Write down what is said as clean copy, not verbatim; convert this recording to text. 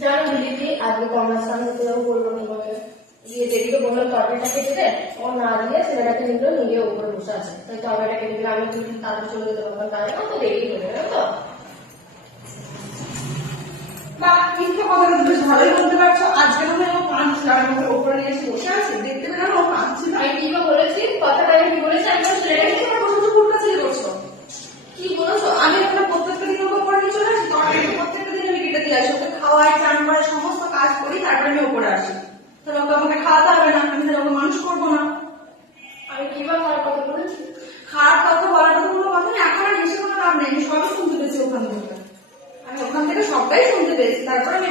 জানো দিদি, আজকে কর্মস্থান হতে যাবো বললো তোমাকে, গিয়ে দিদিকে বললাম তরকারিটা কেটে দে, ও না দিয়ে ছেলেটাকে নিল, নিয়ে উপরে বসে আছে। তাই তরকারিটা কেটে দিলে আমি তাড়াতাড়ি চলে যেতে পারতাম, তাই না? তো দেরি হয়ে যাবে তো। বা মিথ্যে কথা বেশ ভালোই বলতে পারছো। আজকে মনে হয় ও কাঁদছিল, আর আমাকে ওপরে নিয়ে এসে বসে আছে, দেখতে পেলাম ও কাঁদছিল। আমি কি বা বলেছি, কথাটা আমি কি বলেছি? আমি তো ছেলেটাকে আমার বসে বসে ফুটটা ছিল করছো। কি বলেছো? আমি ওখানে প্রত্যেকটা দিন ওকে ওপরে নিয়ে চলে আসি, তরকারি প্রত্যেকটা দিন আমি কেটে দিয়ে আসি, ওকে খাওয়াই, চান করাই, সমস্ত কাজ করি, তারপরে আমি ওপরে আসি। তাহলে ওকে আমাকে খাওয়াতে হবে না, আমি তাহলে ওকে মানুষ করবো না। আমি কি বা খারাপ কথা বলেছি? খারাপ কথা বলাটা তো কোনো কথা না, এখন আর এসে কোনো লাভ নেই, আমি সবই শুনতে পেয়েছি ওখান থেকে। আমি ওখান থেকে সবটাই শুনতে পেয়েছি, তারপরে আমি